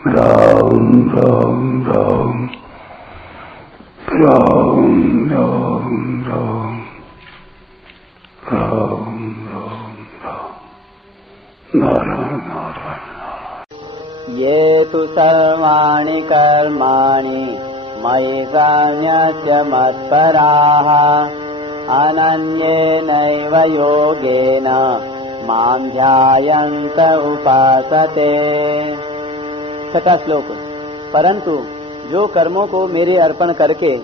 राम राम राम राम राम राम राम राम राम नारायण नारायण। ये तु सर्वाणि कर्माणि मयि सन्न्यस्य मत्पराः अनन्येनैव योगेन मां ध्यायन्त उपासते। छठा श्लोक। परंतु जो कर्मों को मेरे अर्पण करके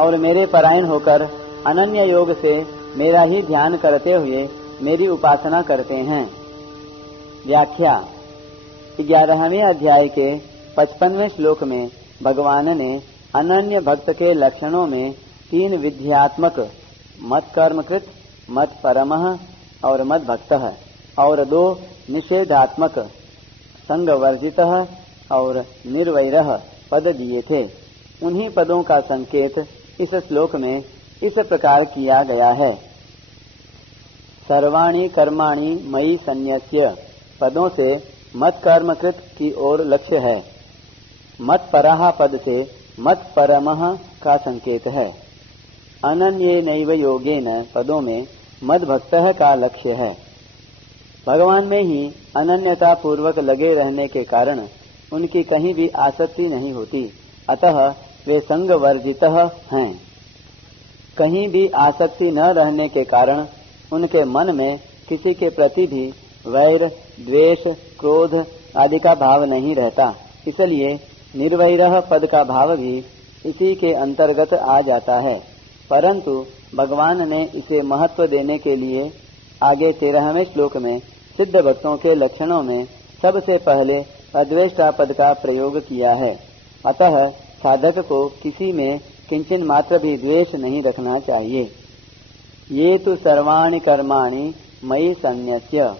और मेरे परायण होकर अनन्य योग से मेरा ही ध्यान करते हुए मेरी उपासना करते हैं। व्याख्या। 11वें अध्याय के 55वें श्लोक में भगवान ने अनन्य भक्त के लक्षणों में 3 विध्यात्मक मत कर्मकृत, मत परमः और मत भक्तः और 2 निषेधात्मक संग वर्जितः और निर्वैरः पद दिए थे। उन्हीं पदों का संकेत इस श्लोक में इस प्रकार किया गया है। सर्वाणि कर्माणि मयि सन्न्यस्य पदों से मत कर्मकृत की ओर लक्ष्य है। मत परः पद से मत परमः का संकेत है। अनन्येनैव योगेन पदों में मद भक्तः का लक्ष्य है। भगवान में ही अनन्यता पूर्वक लगे रहने के कारण उनकी कहीं भी आसक्ति नहीं होती, अतः वे संग वर्जितः हैं। कहीं भी आसक्ति न रहने के कारण उनके मन में किसी के प्रति भी वैर, द्वेष, क्रोध आदि का भाव नहीं रहता। इसलिए निर्वैरः पद का भाव भी इसी के अंतर्गत आ जाता है। परंतु भगवान ने इसे महत्व देने के लिए आगे 13वें श्लोक में सिद्ध भक्तों के लक्षणों में सबसे पहले अद्वेष्टा पद का प्रयोग किया है। अतः साधक को किसी में किंचन मात्र भी द्वेष नहीं रखना चाहिए। ये तु सर्वाणि कर्माणि मयि सन्न्यस्य।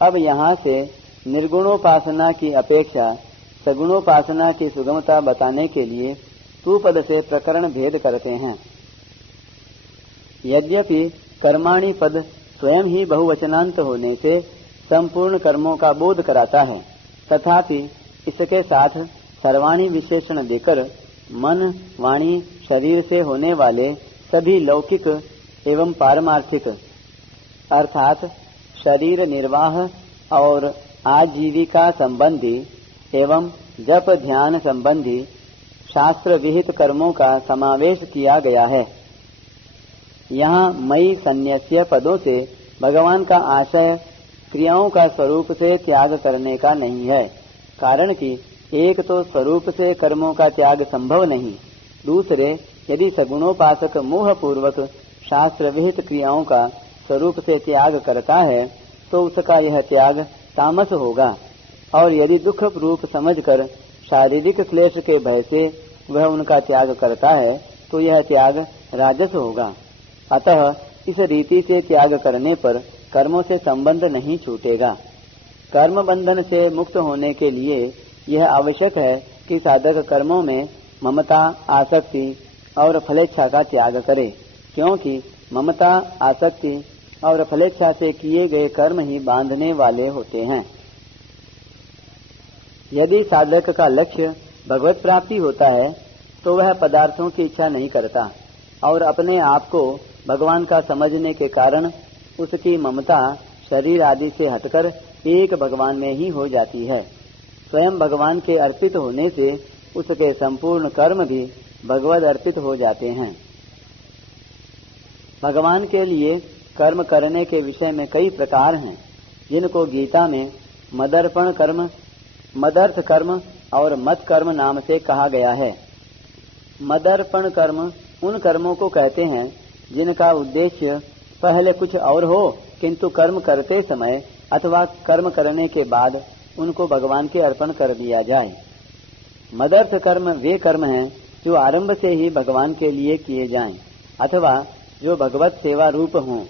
अब यहाँ से निर्गुणोपासना की अपेक्षा सगुणोपासना की सुगमता बताने के लिए तू पद से प्रकरण भेद करते हैं। यद्यपि कर्माणि पद स्वयं ही बहुवचनांत होने से संपूर्ण कर्मों का बोध कराता है, तथापि इसके साथ सर्वाणि विशेषण देकर मन, वाणी, शरीर से होने वाले सभी लौकिक एवं पारमार्थिक अर्थात शरीर निर्वाह और आजीविका संबंधी एवं जप ध्यान संबंधी शास्त्र विहित कर्मों का समावेश किया गया है। यहाँ मयि सन्न्यस्य पदों से भगवान का आशय क्रियाओं का स्वरूप से त्याग करने का नहीं है, कारण कि एक तो स्वरूप से कर्मों का त्याग संभव नहीं, दूसरे यदि सगुणोपासक मोह पूर्वक शास्त्र विहित क्रियाओं का स्वरूप से त्याग करता है तो उसका यह त्याग तामस होगा, और यदि दुख रूप समझकर शारीरिक क्लेश के भय से वह उनका त्याग करता है तो यह त्याग राजस होगा। अतः इस रीति से त्याग करने पर कर्मों से संबंध नहीं छूटेगा। कर्म बंधन से मुक्त होने के लिए यह आवश्यक है कि साधक कर्मों में ममता, आसक्ति और फलेच्छा का त्याग करे, क्योंकि ममता, आसक्ति और फलेच्छा से किए गए कर्म ही बांधने वाले होते हैं। यदि साधक का लक्ष्य भगवत प्राप्ति होता है तो वह पदार्थों की इच्छा नहीं करता और अपने आप को भगवान का समझने के कारण उसकी ममता शरीर आदि से हटकर एक भगवान में ही हो जाती है। स्वयं भगवान के अर्पित होने से उसके संपूर्ण कर्म भी भगवद अर्पित हो जाते हैं। भगवान के लिए कर्म करने के विषय में कई प्रकार हैं, जिनको गीता में मदर्पण कर्म, मदर्थ कर्म और मत कर्म नाम से कहा गया है। मदर्पण कर्म उन कर्मों को कहते हैं जिनका उद्देश्य पहले कुछ और हो, किंतु कर्म करते समय अथवा कर्म करने के बाद उनको भगवान के अर्पण कर दिया जाए। मदर्थ कर्म वे कर्म हैं जो आरंभ से ही भगवान के लिए किए जाएं, अथवा जो भगवत सेवा रूप हों।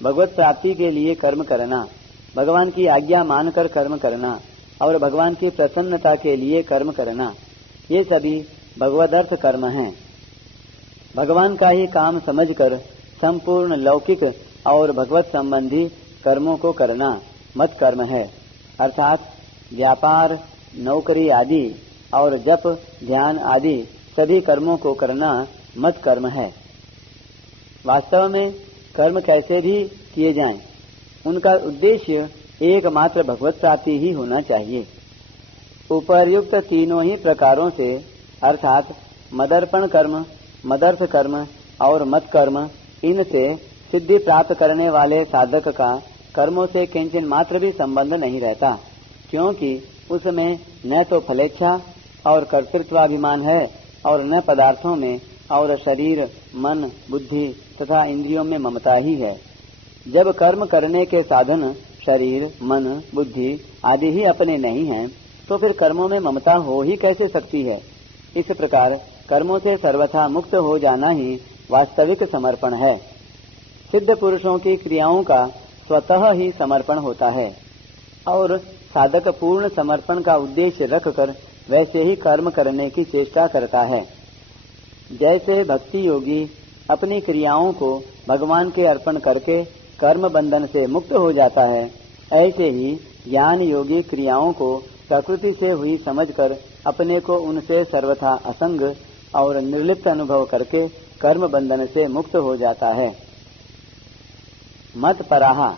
भगवत प्राप्ति के लिए कर्म करना, भगवान की आज्ञा मानकर कर्म करना और भगवान की प्रसन्नता के लिए कर्म करना, ये सभी भगवदर्थ कर्म हैं। भगवान का ही काम समझकर संपूर्ण लौकिक और भगवत संबंधी कर्मों को करना मत कर्म है, अर्थात व्यापार, नौकरी आदि और जप ध्यान आदि सभी कर्मों को करना मत कर्म है। वास्तव में कर्म कैसे भी किए जाएं, उनका उद्देश्य एकमात्र भगवत प्राप्ति ही होना चाहिए। उपर्युक्त तीनों ही प्रकारों से अर्थात मदर्पण कर्म, मदर्थ कर्म और मत कर्म, इनसे सिद्धि प्राप्त करने वाले साधक का कर्मों से किंचन मात्र भी संबंध नहीं रहता, क्योंकि उसमें न तो फलेच्छा और कर्तृत्वाभिमान है और न पदार्थों में और शरीर, मन, बुद्धि तथा इंद्रियों में ममता ही है। जब कर्म करने के साधन शरीर, मन, बुद्धि आदि ही अपने नहीं हैं, तो फिर कर्मों में ममता हो ही कैसे सकती है। इस प्रकार कर्मों से सर्वथा मुक्त हो जाना ही वास्तविक समर्पण है। सिद्ध पुरुषों की क्रियाओं का स्वतः ही समर्पण होता है और साधक पूर्ण समर्पण का उद्देश्य रखकर वैसे ही कर्म करने की चेष्टा करता है। जैसे भक्ति योगी अपनी क्रियाओं को भगवान के अर्पण करके कर्म बंधन से मुक्त हो जाता है, ऐसे ही ज्ञान योगी क्रियाओं को प्रकृति से हुई समझकर अपने को उनसे सर्वथा असंग और निर्लिप्त अनुभव करके कर्म बंधन से मुक्त हो जाता है। मत पराहा,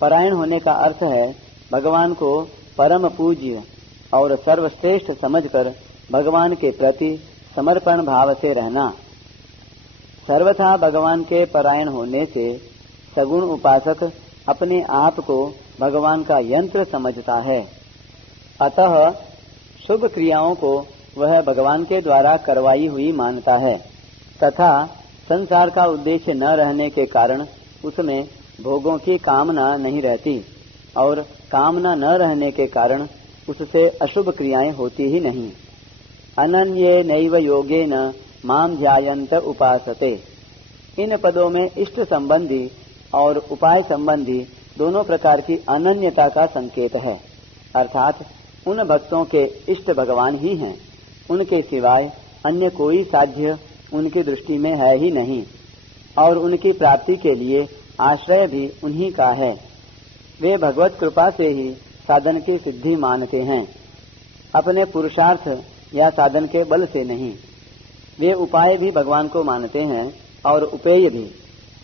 परायण होने का अर्थ है भगवान को परम पूज्य और सर्वश्रेष्ठ समझकर भगवान के प्रति समर्पण भाव से रहना। सर्वथा भगवान के परायण होने से सगुण उपासक अपने आप को भगवान का यंत्र समझता है, अतः शुभ क्रियाओं को वह भगवान के द्वारा करवाई हुई मानता है तथा संसार का उद्देश्य न रहने के कारण उसमें भोगों की कामना नहीं रहती और कामना न रहने के कारण उससे अशुभ क्रियाएं होती ही नहीं। अनन्ये नैव योगेन माम ध्यायन्त उपासते, इन पदों में इष्ट संबंधी और उपाय संबंधी दोनों प्रकार की अनन्यता का संकेत है, अर्थात उन भक्तों के इष्ट भगवान ही हैं, उनके सिवाय अन्य कोई साध्य उनकी दृष्टि में है ही नहीं और उनकी प्राप्ति के लिए आश्रय भी उन्हीं का है। वे भगवत कृपा से ही साधन की सिद्धि मानते हैं, अपने पुरुषार्थ या साधन के बल से नहीं। वे उपाय भी भगवान को मानते हैं और उपेय भी।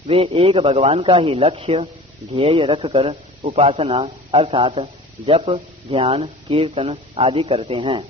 वे एक भगवान का ही लक्ष्य ध्येय रखकर उपासना अर्थात जप, ध्यान, कीर्तन आदि करते हैं।